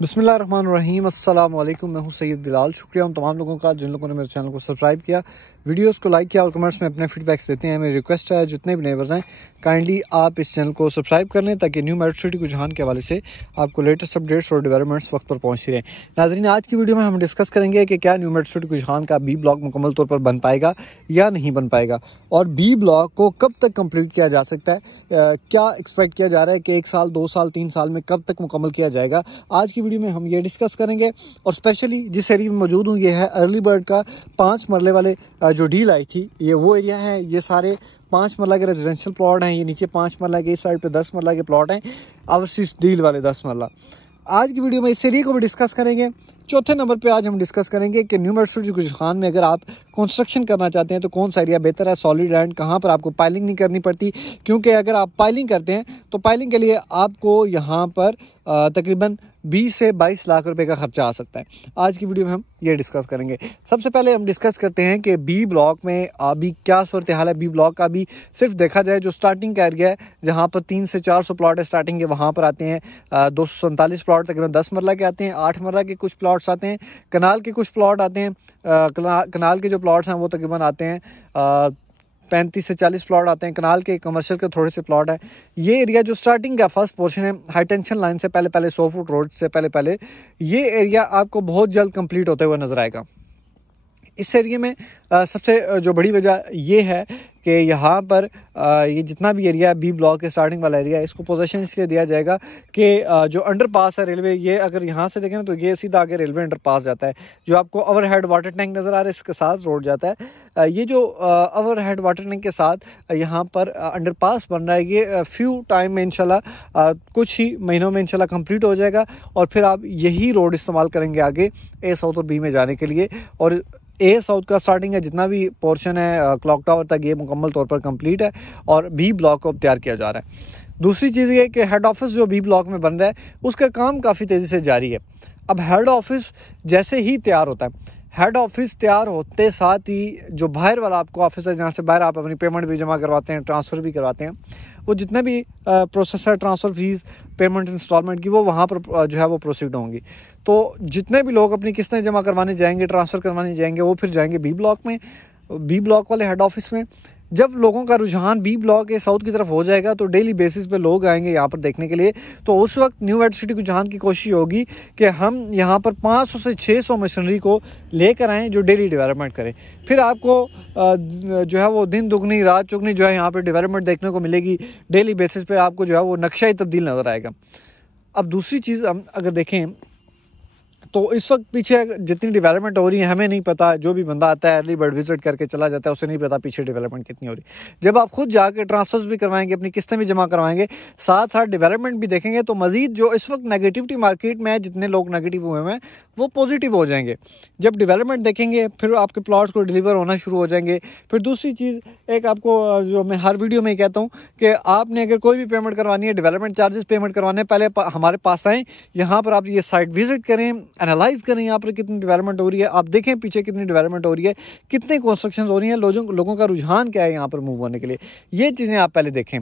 बिस्मिल्लाहिर्रहमानिर्रहीम अस्सलाम वालेकुम। मैं हूं सैयद बिलाल। शुक्रिया उन तमाम लोगों का जिन लोगों ने मेरे चैनल को सब्सक्राइब किया, वीडियोस को लाइक किया और कमेंट्स में अपने फीडबैक्स देते हैं। मेरी रिक्वेस्ट है जितने भी नेबर्स हैं काइंडली आप इस चैनल को सब्सक्राइब कर लें ताकि न्यू मेट्रो सिटी रुझान के हवाले से आपको लेटेस्ट अपडेट्स और डेवलपमेंट्स वक्त पर पहुँचती रहें। नाज़रीन, आज की वीडियो में हम डिस्कस करेंगे कि क्या न्यू मेट्रो सिटी रुझान का बी ब्लॉक मुकम्मल तौर पर बन पाएगा या नहीं बन पाएगा, और बी ब्लॉक को कब तक कंप्लीट किया जा सकता है। क्या एक्सपेक्ट किया जा रहा है कि 1 साल 2 साल 3 साल में कब तक मुकम्मल किया जाएगा। आज की वीडियो में हम ये डिस्कस करेंगे। और स्पेशली जिस एरिया में मौजूद हूँ ये है अर्ली बर्ड का 5 मरले वाले जो डील आई थी, ये वो एरिया है। ये सारे 5 मरला के रेजिडेंशियल प्लॉट हैं। ये नीचे 5 मरला के, इस साइड पे 10 मरला के प्लॉट हैं, ओवरसीज डील वाले 10 मरला। आज की वीडियो में इस एरिया को भी डिस्कस करेंगे। चौथे नंबर पे आज हम डिस्कस करेंगे कि न्यू मेट्रो सिटी रुझान में अगर आप कंस्ट्रक्शन करना चाहते हैं तो कौन सा एरिया बेहतर है, सॉलिड लैंड, कहाँ पर आपको पाइलिंग नहीं करनी पड़ती। क्योंकि अगर आप पाइलिंग करते हैं तो पाइलिंग के लिए आपको यहाँ पर तकरीबन 20 से 22 लाख रुपए का खर्चा आ सकता है। आज की वीडियो में हम ये डिस्कस करेंगे। सबसे पहले हम डिस्कस करते हैं कि बी ब्लॉक में अभी क्या सूरत हाल है। बी ब्लॉक का भी सिर्फ देखा जाए जो स्टार्टिंग का एरिया है जहाँ पर 300 से 400 प्लॉट है स्टार्टिंग के, वहाँ पर आते हैं 247 प्लॉट तकरीबन 10 मरला के आते हैं, 8 मरला के कुछ प्लॉट्स आते हैं, कनाल के कुछ प्लॉट आते हैं। कनाल के जो प्लॉट्स हैं वो तकरीबन आते हैं 35 से 40 प्लॉट आते हैं। कनाल के कमर्शियल के थोड़े से प्लॉट है। ये एरिया जो स्टार्टिंग का फर्स्ट पोर्शन है हाई टेंशन लाइन से पहले 100 फुट रोड से पहले ये एरिया आपको बहुत जल्द कंप्लीट होते हुए नजर आएगा। इस एरिया में सबसे जो बड़ी वजह ये है कि यहाँ पर ये जितना भी एरिया बी ब्लॉक के स्टार्टिंग वाला एरिया है इसको पोजीशन इसलिए दिया जाएगा कि जो अंडरपास है रेलवे, ये अगर यहाँ से देखें तो ये सीधा आगे रेलवे अंडरपास जाता है। जो आपको ओवरहेड वाटर टैंक नज़र आ रहा है इसके साथ रोड जाता है। ये जो ओवरहेड वाटर टैंक के साथ यहाँ पर अंडरपास बन रहा है, ये फ्यू टाइम में इंशाल्लाह कुछ ही महीनों में इंशाल्लाह कंप्लीट हो जाएगा और फिर आप यही रोड इस्तेमाल करेंगे आगे ए साउथ और बी में जाने के लिए। और ए साउथ का स्टार्टिंग है जितना भी पोर्शन है क्लॉक टावर तक ये मुकम्मल तौर पर कंप्लीट है और बी ब्लॉक को तैयार किया जा रहा है। दूसरी चीज़ ये कि हेड ऑफिस जो बी ब्लॉक में बन रहा है उसका काम काफ़ी तेज़ी से जारी है। अब हेड ऑफिस जैसे ही तैयार होता है, हेड ऑफिस तैयार होते साथ ही जो बाहर वाला आपको ऑफिस है जहाँ से बाहर आप अपनी पेमेंट भी जमा करवाते हैं, ट्रांसफ़र भी करवाते हैं, वो जितने भी प्रोसेस है ट्रांसफ़र फीस पेमेंट इंस्टॉलमेंट की वो वहाँ पर जो है वो प्रोसीड होंगी। तो जितने भी लोग अपनी किस्तें जमा करवाने जाएंगे, ट्रांसफ़र करवाने जाएंगे, वो फिर जाएंगे बी ब्लॉक में, बी ब्लॉक वाले हेड ऑफिस में। जब लोगों का रुझान बी ब्लॉक के साउथ की तरफ हो जाएगा तो डेली बेसिस पे लोग आएंगे यहाँ पर देखने के लिए। तो उस वक्त न्यू मेट्रो सिटी रुझान की कोशिश होगी कि हम यहाँ पर 500 से 600 मशीनरी को लेकर आएँ जो डेली डेवलपमेंट करें। फिर आपको जो है वो दिन दुगनी रात चौगनी जो है यहाँ पर डेवलपमेंट देखने को मिलेगी। डेली बेसिस पे आपको जो है वो नक्शा ही तब्दील नज़र आएगा। अब दूसरी चीज़ हम अगर देखें तो इस वक्त पीछे जितनी डेवलपमेंट हो रही है हमें नहीं पता। जो भी बंदा आता है अर्ली बर्ड विजिट करके चला जाता है उसे नहीं पता पीछे डेवलपमेंट कितनी हो रही है। जब आप खुद जाके ट्रांसफर्स भी करवाएंगे, अपनी किस्तें भी जमा करवाएंगे, साथ साथ डेवलपमेंट भी देखेंगे तो मजीद जो इस वक्त नेगेटिविटी मार्केट में है, जितने लोग नेगेटिव हुए हैं वो पॉजिटिव हो जाएंगे। जब डेवलपमेंट देखेंगे फिर आपके प्लॉट्स को डिलीवर होना शुरू हो जाएंगे। फिर दूसरी चीज़ एक आपको जो मैं हर वीडियो में कहता हूँ कि आपने अगर कोई भी पेमेंट करवानी है, डेवलपमेंट चार्जेस पेमेंट करवाने, पहले हमारे पास आएँ, यहाँ पर आप ये साइट विजिट करें, एनालाइज करें यहाँ पर कितनी डेवलपमेंट हो रही है, आप देखें पीछे कितनी डेवलपमेंट हो रही है, कितने कंस्ट्रक्शन हो रही हैं, लोगों का रुझान क्या है यहाँ पर मूव होने के लिए, ये चीज़ें आप पहले देखें।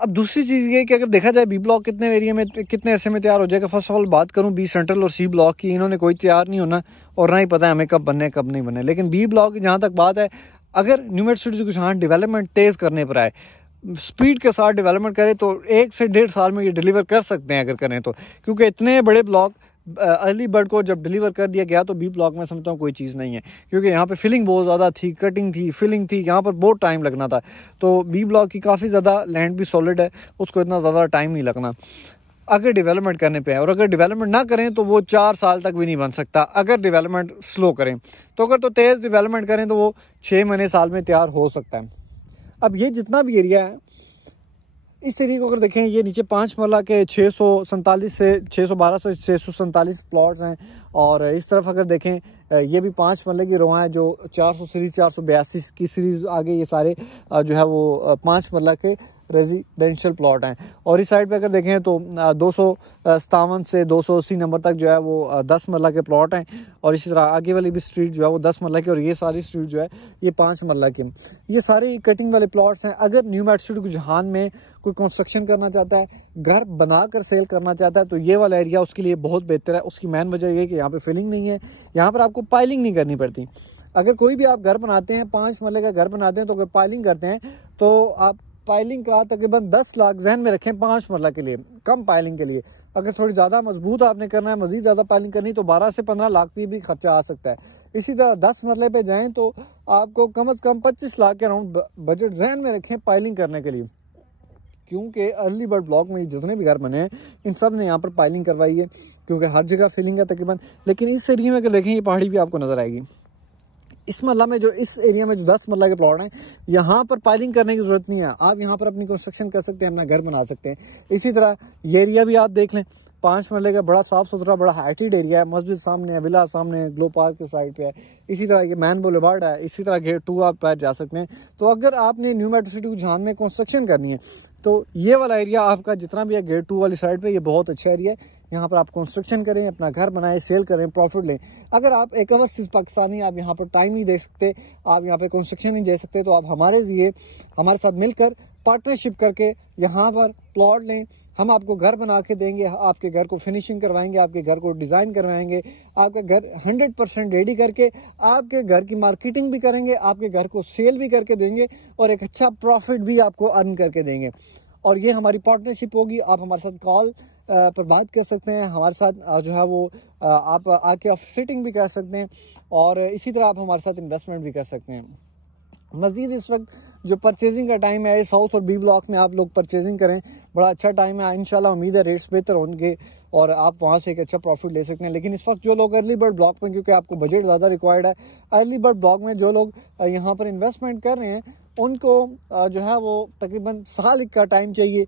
अब दूसरी चीज़ ये कि अगर देखा जाए बी ब्लॉक कितने एरिया में कितने ऐसे में तैयार हो जाएगा। फर्स्ट ऑफ ऑल बात करूँ बी सेंट्रल और सी ब्लॉक की, इन्होंने कोई तैयार नहीं होना और ना ही पता है हमें कब बनने कब नहीं बनने। लेकिन बी ब्लॉक की जहाँ तक बात है, अगर न्यू मेट्रो सिटी रुझान डेवलपमेंट तेज़ करने पर आए, स्पीड के साथ डेवलपमेंट करे तो 1 से 1.5 साल में ये डिलीवर कर सकते हैं अगर करें तो। क्योंकि इतने बड़े ब्लॉक अर्ली बर्ड को जब डिलीवर कर दिया गया तो बी ब्लॉक में समझता हूँ कोई चीज़ नहीं है, क्योंकि यहाँ पे फिलिंग बहुत ज़्यादा थी, कटिंग थी, फिलिंग थी, यहाँ पर बहुत टाइम लगना था। तो बी ब्लॉक की काफ़ी ज़्यादा लैंड भी सॉलिड है, उसको इतना ज़्यादा टाइम नहीं लगना अगर डेवलपमेंट करने पे है। और अगर डेवलपमेंट ना करें तो वो 4 साल तक भी नहीं बन सकता अगर डेवलपमेंट स्लो करें। तो अगर तो तेज़ डेवलपमेंट करें तो वो 6 महीने साल में तैयार हो सकता है। अब ये जितना भी एरिया है, इस एरिया को अगर देखें, ये नीचे 5 मरला के 647 से 612 से 647 प्लॉट्स हैं। और इस तरफ अगर देखें ये भी 5 मरले की रो हैं जो 400 सीरीज़ 482 की सीरीज़ आगे, ये सारे जो है वो 5 मरला के रेजिडेंशियल प्लॉट हैं। और इस साइड पे अगर देखें तो 257 से 280 नंबर तक जो है वो 10 मरला के प्लॉट हैं। और इसी तरह आगे वाली भी स्ट्रीट जो है वो 10 मरला की, और ये सारी स्ट्रीट जो है ये 5 मरला की। ये सारे कटिंग वाले प्लॉट्स हैं। अगर न्यू मेट्रो सिटी गुजहान में कोई कंस्ट्रक्शन करना चाहता है, घर बनाकर सेल करना चाहता है, तो ये वाला एरिया उसके लिए बहुत बेहतर है। उसकी मेन वजह ये है कि यहाँ पे फिलिंग नहीं है, यहाँ पर आपको पाइलिंग नहीं करनी पड़ती। अगर कोई भी आप घर बनाते हैं, 5 मरले का घर बनाते हैं, तो अगर पाइलिंग करते हैं तो आप पाइलिंग का तकरीबन 10 लाख जहन में रखें 5 मरला के लिए, कम पाइलिंग के लिए। अगर थोड़ी ज़्यादा मजबूत आपने करना है, मज़ीद ज़्यादा पाइलिंग करनी, तो 12 से 15 लाख भी खर्चा आ सकता है। इसी तरह 10 मरले पे जाएं तो आपको कम से कम 25 लाख के अराउंड बजट जहन में रखें पाइलिंग करने के लिए, क्योंकि अर्ली बर्ड ब्लॉक में जितने भी घर बने हैं इन सब ने यहाँ पर पाइलिंग करवाई है, क्योंकि हर जगह फिलिंग है तकरीबन। लेकिन इस एरिया में अगर देखें, ये पहाड़ी भी आपको नज़र आएगी। इस मरला में जो इस एरिया में जो 10 मरला के प्लॉट हैं, यहाँ पर पाइलिंग करने की ज़रूरत नहीं है। आप यहाँ पर अपनी कंस्ट्रक्शन कर सकते हैं, अपना घर बना सकते हैं। इसी तरह ये एरिया भी आप देख लें, 5 मरले का बड़ा साफ़ सुथरा, बड़ा हाइटेड एरिया है। मस्जिद सामने है, विला सामने है, ग्लो पार्क के साइड पे है। इसी तरह ये मैन बुलेवार्ड है। इसी तरह गेट 2 आप पैर जा सकते हैं। तो अगर आपने न्यू मेट्रो सिटी गुजहान में कंस्ट्रक्शन करनी है तो ये वाला एरिया आपका जितना भी है गेट 2 वाली साइड पे, ये बहुत अच्छा एरिया है। यहाँ पर आप कंस्ट्रक्शन करें, अपना घर बनाएं, सेल करें, प्रॉफिट लें। अगर आप एक अवस्थित पाकिस्तानी, आप यहाँ पर टाइम नहीं दे सकते, आप यहाँ पे कंस्ट्रक्शन नहीं दे सकते, तो आप हमारे साथ मिलकर पार्टनरशिप करके यहाँ पर प्लॉट लें। हम आपको घर बना के देंगे, आपके घर को फिनिशिंग करवाएंगे, आपके घर को डिज़ाइन करवाएंगे, आपका घर 100% रेडी करके आपके घर की मार्केटिंग भी करेंगे, आपके घर को सेल भी करके देंगे, और एक अच्छा प्रॉफिट भी आपको अर्न करके देंगे। और ये हमारी पार्टनरशिप होगी। आप हमारे साथ कॉल पर बात कर सकते हैं, हमारे साथ जो है वो आप आके ऑफिस सिटिंग भी कर सकते हैं, और इसी तरह आप हमारे साथ इन्वेस्टमेंट भी कर सकते हैं। मज़ीद इस वक्त जो परचेजिंग का टाइम है, साउथ और बी ब्लॉक में आप लोग परचेजिंग करें, बड़ा अच्छा टाइम है। इंशाल्लाह उम्मीद है रेट्स बेहतर होंगे और आप वहाँ से एक अच्छा प्रॉफिट ले सकते हैं। लेकिन इस वक्त जो लोग अर्ली बर्ड ब्लॉक में, क्योंकि आपको बजट ज़्यादा रिक्वायर्ड है, अर्ली बर्ड ब्लॉक में जो लोग यहाँ पर इन्वेस्टमेंट कर रहे हैं, उनको जो है वो तकरीबन साल का टाइम चाहिए।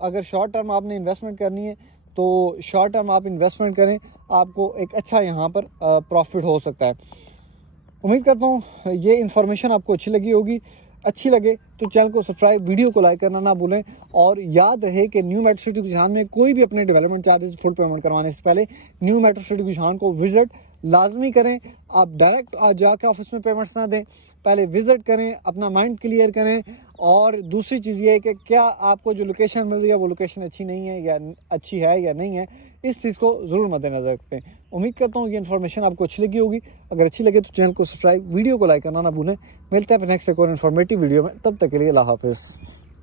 अगर शॉर्ट टर्म आपने इन्वेस्टमेंट करनी है तो शॉर्ट टर्म आप इन्वेस्टमेंट करें, आपको एक अच्छा यहाँ पर प्रॉफिट हो सकता है। उम्मीद करता हूँ ये इन्फॉर्मेशन आपको अच्छी लगी होगी। अच्छी लगे तो चैनल को सब्सक्राइब, वीडियो को लाइक करना ना भूलें। और याद रहे कि न्यू मेट्रो सिटी गुजहान में कोई भी अपने डेवलपमेंट चार्जेस फुल पेमेंट करवाने से पहले न्यू मेट्रो सिटी गुजहान को विजिट लाजमी करें। आप डायरेक्ट आज जाके ऑफिस में पेमेंट्स ना दें, पहले विजिट करें, अपना माइंड क्लियर करें। और दूसरी चीज़ ये है कि क्या आपको जो लोकेशन मिल रही है वो लोकेशन अच्छी नहीं है या अच्छी है या नहीं है, इस चीज़ को ज़रूर मद्देनजर रखें। उम्मीद करता हूँ ये इन्फॉर्मेशन आपको अच्छी लगी होगी। अगर अच्छी लगे तो चैनल को सब्सक्राइब, वीडियो को लाइक करना ना भूलें। मिलते हैं नेक्स्ट एक और इन्फॉर्मेटिव वीडियो में, तब तक के लिए अल्लाह हाफिज़।